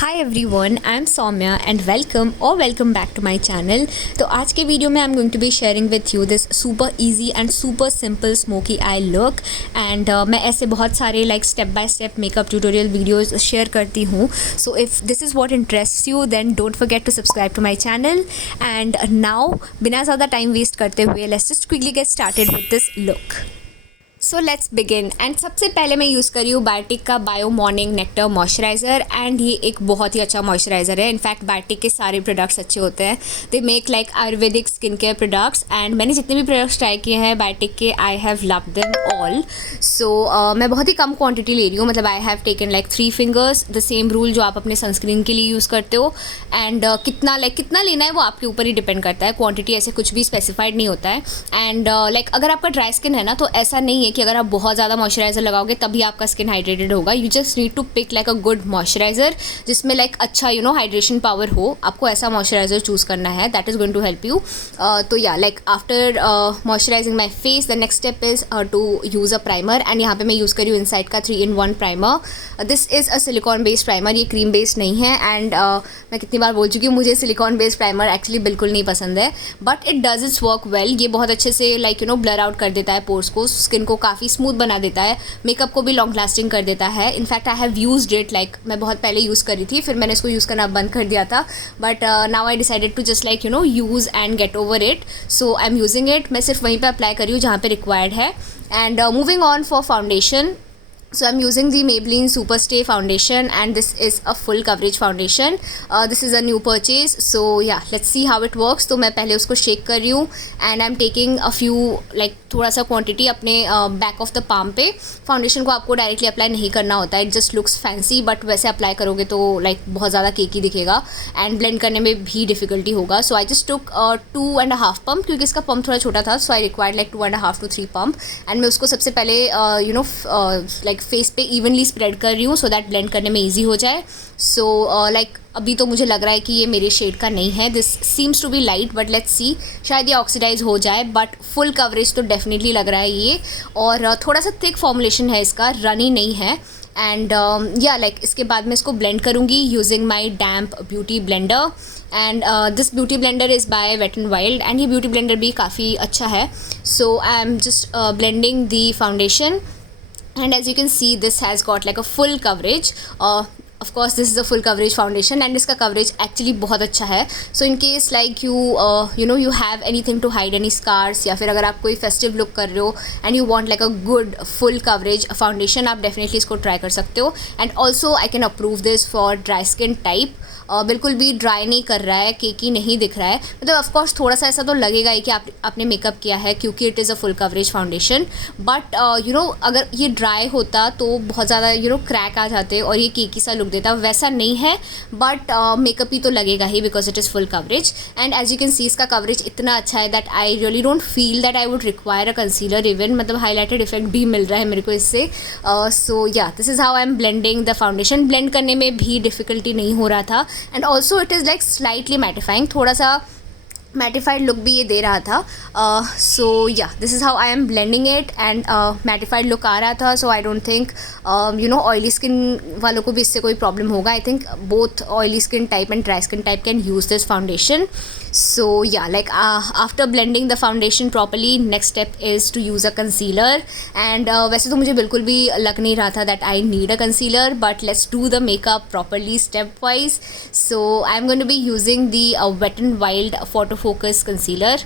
Hi everyone, I am Saumya and welcome back to my channel. तो आज के video में I am going to be sharing with you this super easy and super simple smoky eye look. And मैं ऐसे बहुत सारे step by step makeup tutorial videos share करती हूँ। So if this is what interests you then don't forget to subscribe to my channel. And now बिना ज़्यादा time waste करते हुए let's just quickly get started with this look. So let's begin. And सबसे पहले मैं use कर रही हूँ बायोटिक का bio morning nectar moisturiser. And ये एक बहुत ही अच्छा मॉइस्चराइज़र है। इनफैक्ट बायोटिक के सारे प्रोडक्ट्स अच्छे होते हैं। They make ayurvedic skin care products and मैंने जितने भी प्रोडक्ट्स ट्राई किए हैं बायोटिक के I have loved them all. So मैं बहुत ही कम क्वान्टिटी ले रही हूँ, मतलब I have taken 3 fingers, the same rule जो आप अपने सनस्क्रीन के लिए यूज़ करते हो। एंड कितना लेना है वो आपके ऊपर ही डिपेंड करता है, क्वान्टिटी ऐसे कुछ भी स्पेसिफाइड नहीं होता है। एंड अगर आपका ड्राई स्किन है ना तो ऐसा नहीं है कि अगर आप बहुत ज़्यादा मॉइस्चराइज़र लगाओगे तभी आपका स्किन हाइड्रेटेड होगा। You just need to pick a good moisturiser जिसमें अच्छा हाइड्रेशन पावर हो। आपको ऐसा मॉइस्चराइज़र चूज़ करना है, that is going to help you. तो या after moisturising my face the next step is to use a primer. And यहाँ पे मैं यूज़ करी हूँ इनसाइड का 3-in-1 primer. This is a silicone based primer, ये क्रीम बेस्ड नहीं है। एंड मैं कितनी बार बोल चुकी हूँ मुझे सिलिकॉन बेस्ड प्राइमर एक्चुअली बिल्कुल नहीं पसंद है, but it does it's work well. ये बहुत अच्छे से ब्लर आउट कर देता है पोर्स को, स्किन को काफ़ी स्मूथ बना देता है, मेकअप को भी लॉन्ग लास्टिंग कर देता है। In fact I have used it, मैं बहुत पहले यूज़ करी थी, फिर मैंने इसको यूज़ करना बंद कर दिया था। But now I decided to just use and get over it. So I am using it. मैं सिर्फ वहीं पे अप्लाई करी हूँ जहाँ पे रिक्वायर्ड है। And moving on for foundation, so I'm using the Maybelline superstay foundation and this is a full coverage foundation. This is a new purchase, so yeah, let's see how it works. तो मैं पहले उसको shake कर रही हूँ and I'm taking a few थोड़ा सा quantity अपने बैक ऑफ द पाम पे। फाउंडेशन को आपको डायरेक्टली अप्लाई नहीं करना होता है, it just looks fancy, but वैसे अप्लाई करोगे तो बहुत ज़्यादा केकी दिखेगा एंड ब्लेंड करने में भी डिफिकल्टी होगा। सो आई जस्ट टुक 2.5 पम्प, क्योंकि इसका पम्प थोड़ा छोटा था, so I required 2.5 to 3 pump. And मैं उसको सबसे पहले फेस पे इवनली स्प्रेड कर रही हूँ सो दैट ब्लेंड करने में ईजी हो जाए। सो अभी तो मुझे लग रहा है कि ये मेरे शेड का नहीं है, this seems to be light, but let's see, शायद ये ऑक्सीडाइज हो जाए, बट फुल कवरेज तो डेफिनेटली लग रहा है ये। और थोड़ा सा थिक फॉर्मुलेशन है इसका, रनी नहीं है। एंड इसके बाद मैं इसको ब्लेंड करूँगी using my damp beauty blender. And this beauty blender is by wet and wild and ये ब्यूटी ब्लेंडर भी काफ़ी अच्छा है। So I am just blending the foundation and as you can see this has got a full coverage. Of course this is a full coverage foundation and इसका coverage actually बहुत अच्छा है। So in case you have anything to hide any scars, या फिर अगर आप कोई festive look कर रहे हो and you want a good full coverage foundation, आप definitely इसको try कर सकते हो। And also I can approve this for dry skin type। बिल्कुल भी ड्राई नहीं कर रहा है, केकी नहीं दिख रहा है, मतलब ऑफकोर्स थोड़ा सा ऐसा तो लगेगा ही कि आपने मेकअप किया है क्योंकि it is a full coverage foundation. But अगर ये ड्राई होता तो बहुत ज़्यादा क्रैक आ जाते और ये केकी सा लुक देता, वैसा नहीं है, बट मेकअप ही तो लगेगा ही because it is full coverage. And as you can see इसका कवरेज इतना अच्छा है that I really don't feel that I would require a concealer even, मतलब हाईलाइटेड इफेक्ट भी मिल रहा है मेरे को इससे। So yeah this is how I am blending the foundation. Blend करने में भी डिफ़िकल्टी नहीं हो रहा था and also it is slightly mattifying, थोड़ा सा मैटिफाइड लुक भी ये दे रहा था। So yeah this is how I am blending it and mattified look आ रहा था। So I don't think oily skin वालों को भी इससे कोई प्रॉब्लम होगा। I think both oily skin type and dry skin type can use this foundation. So yeah, after blending the foundation properly, next step is to use a concealer. And वैसे तो मुझे बिल्कुल भी लग नहीं रहा था that I need a concealer, but let's do the makeup properly stepwise. So I'm going to be using the Wet n Wild Photo Focus concealer.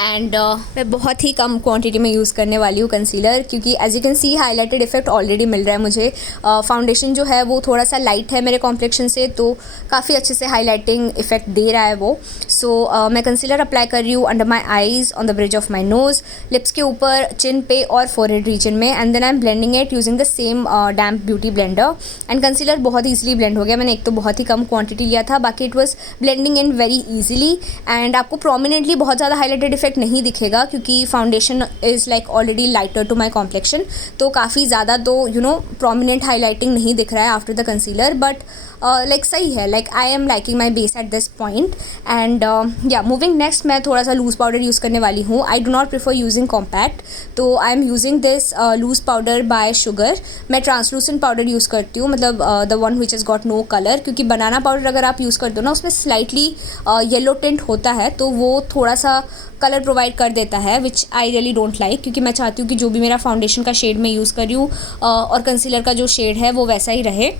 And मैं बहुत ही कम क्वांटिटी में यूज़ करने वाली हूँ कंसीलर, क्योंकि as you can see highlighted effect already मिल रहा है मुझे। फाउंडेशन जो है वो थोड़ा सा लाइट है मेरे कॉम्प्लेक्शन से, तो काफ़ी अच्छे से हाईलाइटिंग इफेक्ट दे रहा है वो। सो मैं कंसीलर अप्लाई कर रही हूँ under my eyes, on the bridge of my nose, lips के ऊपर, चिन पे और फोरहेड रीजन में। And then I am blending it using the same damp beauty blender. And concealer बहुत ईजिली ब्लेंड हो गया। मैंने एक तो बहुत ही कम क्वान्टिटी लिया था, बाकी it was blending in very easily. And आपको प्रोमिनेंटली बहुत ज़्यादा हाईलाइटेड इफेक्ट नहीं दिखेगा क्योंकि foundation is already lighter to my complexion, तो काफ़ी ज़्यादा तो प्रोमिनेंट हाईलाइटिंग नहीं दिख रहा है after the concealer. But like सही है, like I am liking my base at this point. And yeah moving next, मैं थोड़ा सा लूज़ पाउडर यूज़ करने वाली हूँ. I do not prefer using compact, तो I am using this loose powder by Sugar. मैं ट्रांसलूसेंट पाउडर यूज़ करती हूँ, मतलब the one which is got no colour, क्योंकि बनाना पाउडर अगर आप यूज़ करते हो ना उसमें स्लाइटली येलो टिंट होता है, तो वो थोड़ा सा कलर प्रोवाइड कर देता है, विच आई रियली डोंट लाइक, क्योंकि मैं चाहती हूँ कि जो भी मेरा फाउंडेशन का शेड मैं यूज़ कर रही हूँ और कंसीलर का जो शेड है वो वैसा ही रहे.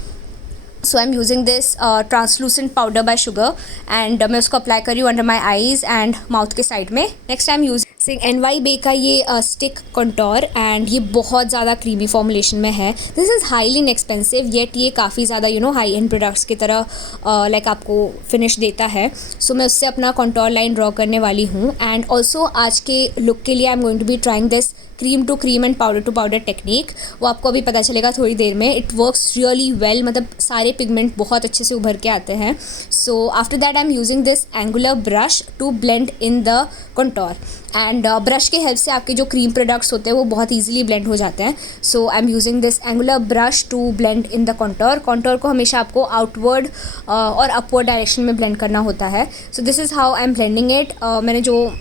So I am using this translucent powder by Sugar and मैं उसको अप्लाई कर रही हूँ under my eyes and mouth के साइड में. Next I am using NYB का ये स्टिक कंटोर, एंड ये बहुत ज़्यादा क्रीमी फॉर्मुलेशन में है. This is highly inexpensive, yet ये काफ़ी ज़्यादा हाई एंड प्रोडक्ट्स की तरह लाइक आपको फिनिश देता है. सो मैं उससे अपना कंटोर लाइन ड्रॉ करने वाली हूँ. एंड ऑल्सो आज के लुक के लिए I am going to be trying this cream to cream and powder to powder technique. वो आपको अभी पता चलेगा थोड़ी देर में. इट वर्क्स रियली वेल, मतलब सारे पिगमेंट बहुत अच्छे से उभर के आते हैं. So after that I am using this angular brush to blend in the contour. And brush के हेल्प से आपके जो क्रीम प्रोडक्ट्स होते हैं वो बहुत ईजिली ब्लेंड हो जाते हैं. So I am using this angular brush to blend in the contour. Contour को हमेशा आपको आउटवर्ड और अपवर्ड डायरेक्शन में ब्लेंड करना होता है. So this is how I am blending it. मैंने जो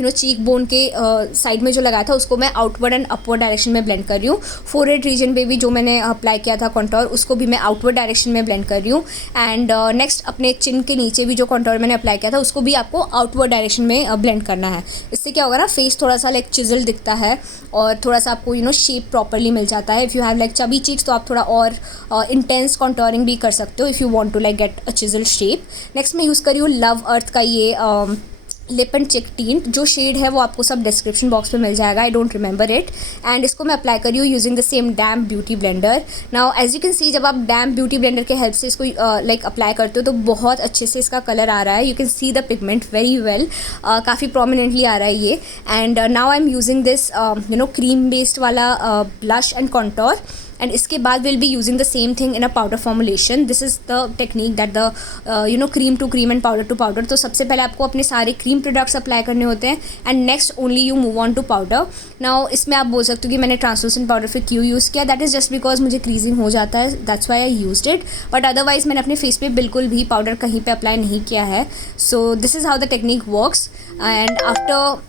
चीक बोन के साइड में जो लगाया था उसको मैं आउटवर्ड एंड अपवर्ड डायरेक्शन में ब्लेंड कर रही हूँ. फोरहेड रीजन पे भी जो मैंने अप्लाई किया था कंटोर उसको भी मैं आउटवर्ड डायरेक्शन में ब्लेंड कर रही हूँ. एंड नेक्स्ट अपने चिन के नीचे भी जो कंटोर मैंने अप्लाई किया था उसको भी आपको आउटवर्ड डायरेक्शन में ब्लेंड करना है. इससे क्या होगा ना, फेस थोड़ा सा लाइक चिजल दिखता है और थोड़ा सा आपको शेप प्रॉपरली मिल जाता है. If you have like chubby cheeks तो आप थोड़ा और इंटेंस कंटोरिंग भी कर सकते हो if you want to like get a chisel shape. Next मैं यूज़ कर रही हूँ लव अर्थ का ये लिप एंड चिक टिंट. जो शेड है वो आपको सब डिस्क्रिप्शन बॉक्स में मिल जाएगा, I don't remember it. And इसको मैं अप्लाई कर रही हूँ using the same damp beauty blender. Now as you can see, जब आप डैम्प ब्यूटी ब्लेंडर के हेल्प से इसको लाइक अप्लाई करते हो तो बहुत अच्छे से इसका कलर आ रहा है. You can see the pigment very well, काफ़ी प्रोमिनेंटली आ रहा है ये. And now I am using this cream based वाला ब्लश एंड कंटोर. एंड इसके बाद will be using the same thing in a powder formulation. This is the technique that the cream to cream and powder to powder. तो सबसे पहले आपको अपने सारे cream products apply करने होते हैं and next only you move on to powder. Now इसमें आप बोल सकते हो कि मैंने ट्रांसलूसेंट पाउडर फिर क्यों यूज़ किया. दैट इज़ जस्ट बिकॉज मुझे क्रीजिंग हो जाता है, that's why I used it. But otherwise मैंने अपने फेस पे बिल्कुल भी पाउडर कहीं पे अप्लाई नहीं किया है. So this is how the technique works. And after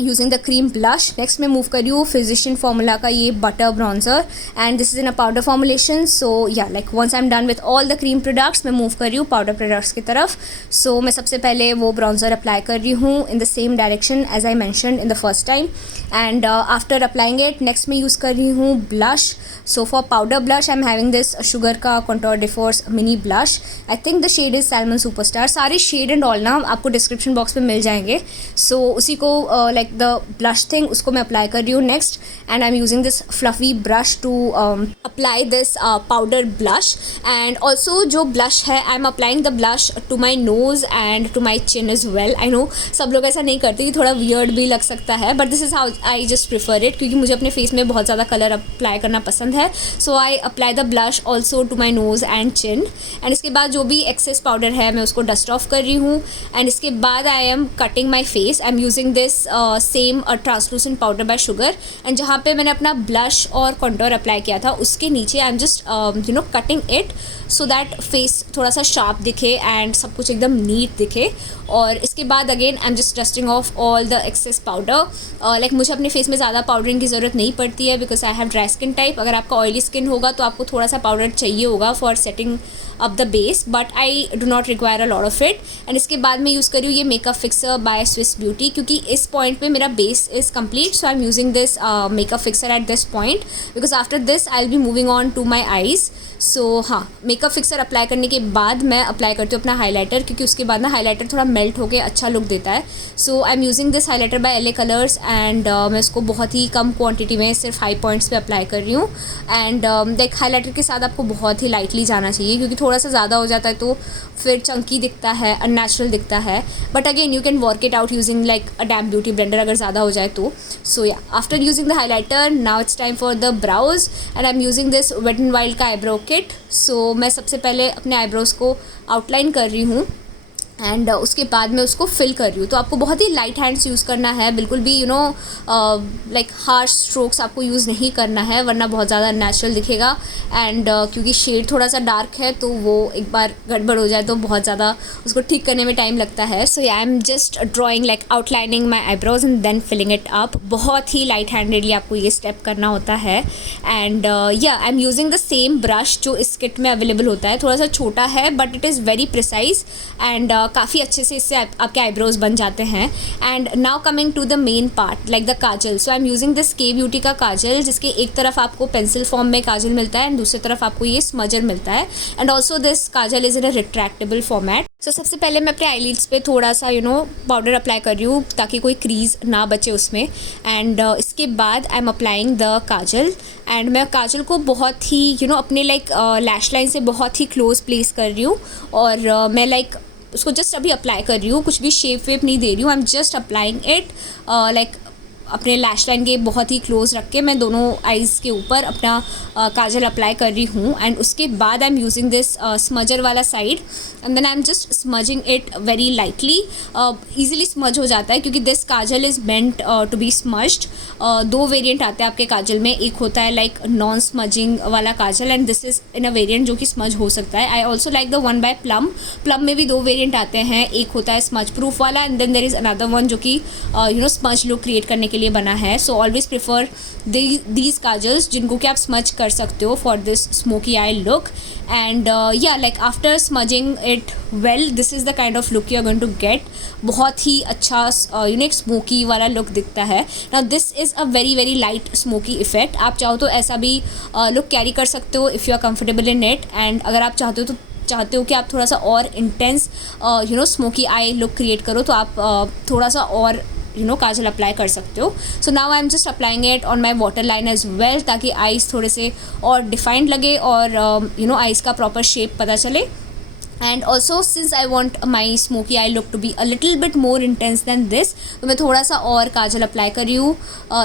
using the cream blush, next मैं मूव कर रही हूँ फिजिशियन फार्मूला का ये butter bronzer and this is in a powder formulation. So yeah like once I am done with all the cream products मैं move कर रही हूँ पाउडर प्रोडक्ट्स की तरफ. सो मैं सबसे पहले वो ब्राउन्जर अप्लाई कर रही हूँ in the same direction as I mentioned in the first time. And after applying it next मैं यूज़ कर रही हूँ blush. So for powder blush I am having this Sugar का contour de force mini blush. I think the shade is salmon superstar. सारे shade and all ना आपको description box में मिल जाएंगे. सो उसी को लाइक द ब्लश थिंग उसको मैं अप्लाई कर रही हूँ next. And I am using this fluffy brush to apply this powder blush. And also जो ब्लश है I am applying the blush to my nose and to my chin as well. I know सब लोग ऐसा नहीं करते, कि थोड़ा weird भी लग सकता है, but this is how I just prefer it, क्योंकि मुझे अपने फेस में बहुत ज़्यादा कलर अप्लाई करना पसंद है. So I apply the blush also to my nose and chin. And इसके बाद जो भी एक्सेस पाउडर है मैं उसको डस्ट ऑफ कर रही हूँ. एंड इसके बाद I am cutting my face. I am using this same translucent powder by Sugar. And जहाँ पे मैंने अपना ब्लश और कंटोर अप्लाई किया था उसके नीचे आई am just cutting it so that face थोड़ा सा शार्प दिखे एंड सब कुछ एकदम नीट दिखे. और इसके बाद again I am just dusting off all the excess powder. Like मुझे अपने फेस में ज़्यादा पाउडरिंग की ज़रूरत नहीं पड़ती है because I have dry skin type. अगर आपका ऑयली स्किन होगा तो आपको थोड़ा सा पाउडर चाहिए होगा for setting up the base, but I do not require a lot of it. And इसके बाद मैं यूज़ कर रही हूँ ये makeup fixer by Swiss beauty, क्योंकि इस पॉइंट पे मेरा base is complete. So I am using this makeup fixer at this point because after this I will be moving on to my eyes. So हाँ, makeup fixer apply करने के बाद मैं apply करती हूँ अपना हाईलाइटर, क्योंकि उसके बाद ना हाईलाइटर थोड़ा मेल्ट होकर अच्छा लुक देता है. So I am using this highlighter by LA Colors and मैं उसको बहुत ही कम क्वांटिटी में सिर्फ हाई पॉइंट्स पे अप्लाई कर रही हूँ. एंड लाइक हाईलाइटर के साथ आपको बहुत ही लाइटली जाना चाहिए, क्योंकि थोड़ा सा ज़्यादा हो जाता है तो फिर चंकी दिखता है, अननेचुरल दिखता है. But again you can work it out using like a damp beauty blender अगर ज़्यादा हो जाए तो. सो या after using the highlighter now it's time for the brows and I am using this wet and wild का eyebrow kit. So मैं सबसे पहले अपने आईब्रोज़ को आउटलाइन कर रही हूँ एंड उसके बाद मैं उसको फिल कर रही हूँ। तो आपको बहुत ही लाइट हैंड्स यूज़ करना है, बिल्कुल भी लाइक हार्श स्ट्रोक्स आपको यूज़ नहीं करना है, वरना बहुत ज़्यादा नेचुरल दिखेगा। एंड क्योंकि शेड थोड़ा सा डार्क है तो वो एक बार गड़बड़ हो जाए तो बहुत ज़्यादा उसको ठीक करने में टाइम लगता है। So I am just drawing like outlining my eyebrows and then filling it up. बहुत ही लाइट हैंडेडली आपको ये स्टेप करना होता है। एंड या आई am using the same brush जो इस किट में अवेलेबल होता है। थोड़ा सा छोटा है but it is very precise and काफ़ी अच्छे से इससे आपके आईब्रोज बन जाते हैं। And now coming to the main part like the kajal. So I am using this K beauty का काजल, जिसके एक तरफ आपको पेंसिल फॉर्म में काजल मिलता है एंड दूसरी तरफ आपको ये स्मजर मिलता है। And also this kajal is in a retractable format. So सबसे पहले मैं अपने आईलिड्स पे थोड़ा सा पाउडर अप्लाई कर रही हूँ ताकि कोई क्रीज ना बचे उसमें। एंड इसके बाद I am applying the Kajal. And मैं काजल को बहुत ही अपने लाइक लैश लाइन से बहुत ही क्लोज प्लेस कर रही हूँ और मैं लाइक उसको जस्ट अभी अप्लाई कर रही हूँ, कुछ भी शेप वेप नहीं दे रही हूँ। आई am just applying it like अपने लैश लाइन के बहुत ही क्लोज रख के मैं दोनों आइज़ के ऊपर अपना काजल अप्लाई कर रही हूँ। एंड उसके बाद I am using this smudger वाला side and then I am just smudging it very lightly. Easily smudge हो जाता है क्योंकि this kajal is meant to be smudged. दो वेरिएंट आते हैं आपके काजल में, एक होता है लाइक नॉन स्मजिंग वाला काजल and this is in a variant जो कि स्मज हो सकता है। I also like the one by Plum. Plum में भी दो वेरिएंट आते हैं, एक होता है स्मज प्रूफ वाला and then there is another one जो कि स्मज लुक क्रिएट करने के लिए बना है। So always prefer these kajals जिनको कि आप स्मज कर सकते हो for this smoky eye look. And yeah like after smudging it well this is the kind of look you are going to get. बहुत ही अच्छा एक स्मोकी वाला लुक दिखता है। Now this is a very very light smoky effect. आप चाहो तो ऐसा भी लुक कैरी कर सकते हो if you are comfortable in it. And अगर आप चाहते हो कि आप थोड़ा सा और intense smoky eye look create करो तो आप थोड़ा सा और काजल अप्लाई कर सकते हो। So now I am just applying it on my water line as well ताकि आइज़ थोड़े से और डिफाइंड लगे और आइज़ का प्रॉपर शेप पता चले। And also since I want my smoky eye look to be a little bit more intense than this, तो मैं थोड़ा सा और काजल अप्लाई कर रही हूँ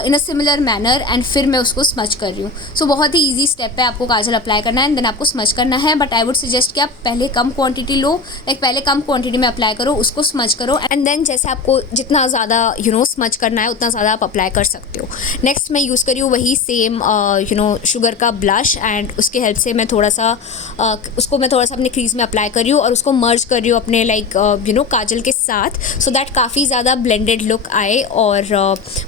इन अ सिमिलर मैनर एंड फिर मैं उसको स्मच कर रही हूँ। सो बहुत ही ईजी स्टेप है, आपको काजल अप्लाई करना है एंड देन आपको स्मच करना है। बट आई वुड सजेस्ट कि आप पहले कम क्वांटिटी लो, लाइक पहले कम क्वांटिटी में अप्लाई करो, उसको स्मच करो एंड देन जैसे आपको जितना ज़्यादा स्मच करना है उतना ज़्यादा आप अप्लाई कर सकते हो। नेक्स्ट मैं यूज़ करी हूँ वही सेम शुगर का ब्लश एंड उसके हेल्प से मैं थोड़ा सा अपने क्रीज में अप्लाई कर रही हूँ और उसको मर्ज कर रही हूँ अपने लाइक काजल के साथ, सो दैट काफ़ी ज़्यादा ब्लेंडेड लुक आए और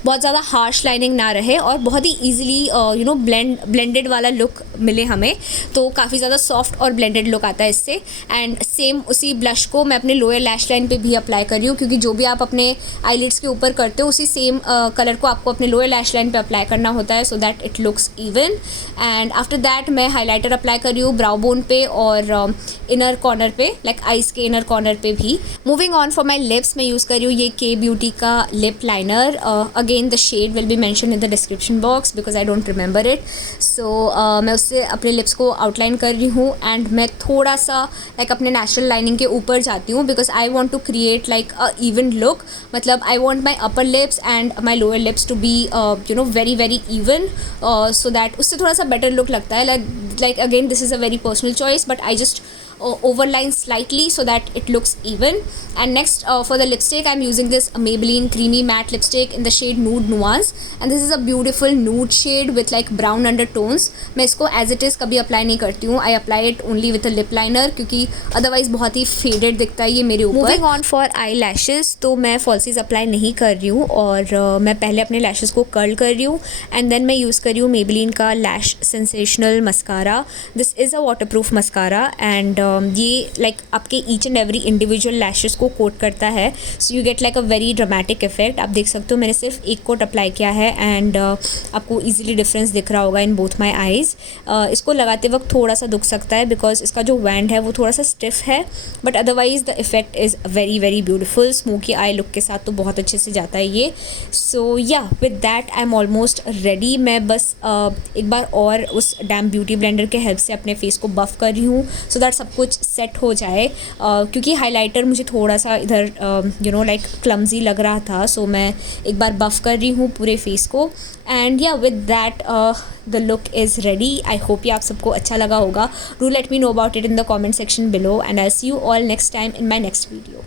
बहुत ज़्यादा हार्श लाइनिंग ना रहे और बहुत ही ईजिली ब्लेंडेड वाला लुक मिले हमें। तो काफ़ी ज़्यादा सॉफ्ट और ब्लेंडेड लुक आता है इससे। एंड सेम उसी ब्लश को मैं अपने लोअर लैश लाइन पे भी अप्लाई कर रही हूँ क्योंकि जो भी आप अपने आईलिड्स के ऊपर करते हो उसी सेम कलर को आपको अपने लोअर लैश लाइन पे अप्लाई करना होता है so that it looks even. And after that मैं हाईलाइटर अप्लाई कर रही हूँ ब्राउ बोन पे और इनर कॉर्नर पे, लाइक आइज़ के इनर कॉर्नर पे भी। Moving on for my lips मैं यूज़ कर रही हूँ ये के ब्यूटी का lip liner. Again the shade will be mention in the description box because I don't remember it. सो मैं उससे अपने लिप्स को आउटलाइन कर रही हूँ एंड मैं थोड़ा सा लाइक अपने नेचुरल लाइनिंग के ऊपर जाती हूँ because I want to create like a even look. मतलब I want my upper lips and my lower lips to be very very even so that उससे थोड़ा सा बेटर लुक लगता है। Like again this is a very personal choice but I just overline slightly so that it looks even. And next for the lipstick I'm using this Maybelline creamy matte lipstick in the shade Nude Nuance and this is a beautiful nude shade with like brown undertones. मैं इसको as it is कभी apply नहीं करती हूँ, I apply it only with a lip liner क्योंकि otherwise बहुत ही faded दिखता है ये मेरे ऊपर। Moving on for eyelashes, तो मैं फॉल्सीज अप्लाई नहीं कर रही हूँ और मैं पहले अपने लैशेस को कर्ल कर रही हूँ एंड देन मैं यूज़ कर रही हूँ Maybelline का lash sensational mascara. This is a waterproof mascara and ये लाइक आपके each and every individual lashes को कोट करता है so you get like a very dramatic effect. आप देख सकते हो मैंने सिर्फ एक कोट अप्लाई किया है एंड आपको इजीली डिफरेंस दिख रहा होगा इन बोथ माय आईज़। इसको लगाते वक्त थोड़ा सा दुख सकता है बिकॉज इसका जो वैंड है वो थोड़ा सा स्टिफ है but otherwise the effect is very very beautiful. Smoky eye look के साथ तो बहुत अच्छे से जाता है ये। सो या with that I am almost ready. मैं बस एक बार और उस डैम ब्यूटी ब्लेंडर के हेल्प से अपने फेस को बफ कर रही हूँ सो दैट सब कुछ सेट हो जाए क्योंकि हाइलाइटर मुझे थोड़ा सा इधर लाइक क्लमजी लग रहा था सो मैं एक बार बफ कर रही हूँ पूरे फेस को एंड या with that the look is ready. I hope ये आप सबको अच्छा लगा होगा। Do let me know about it in the comment section below and I see you all next time in my next video.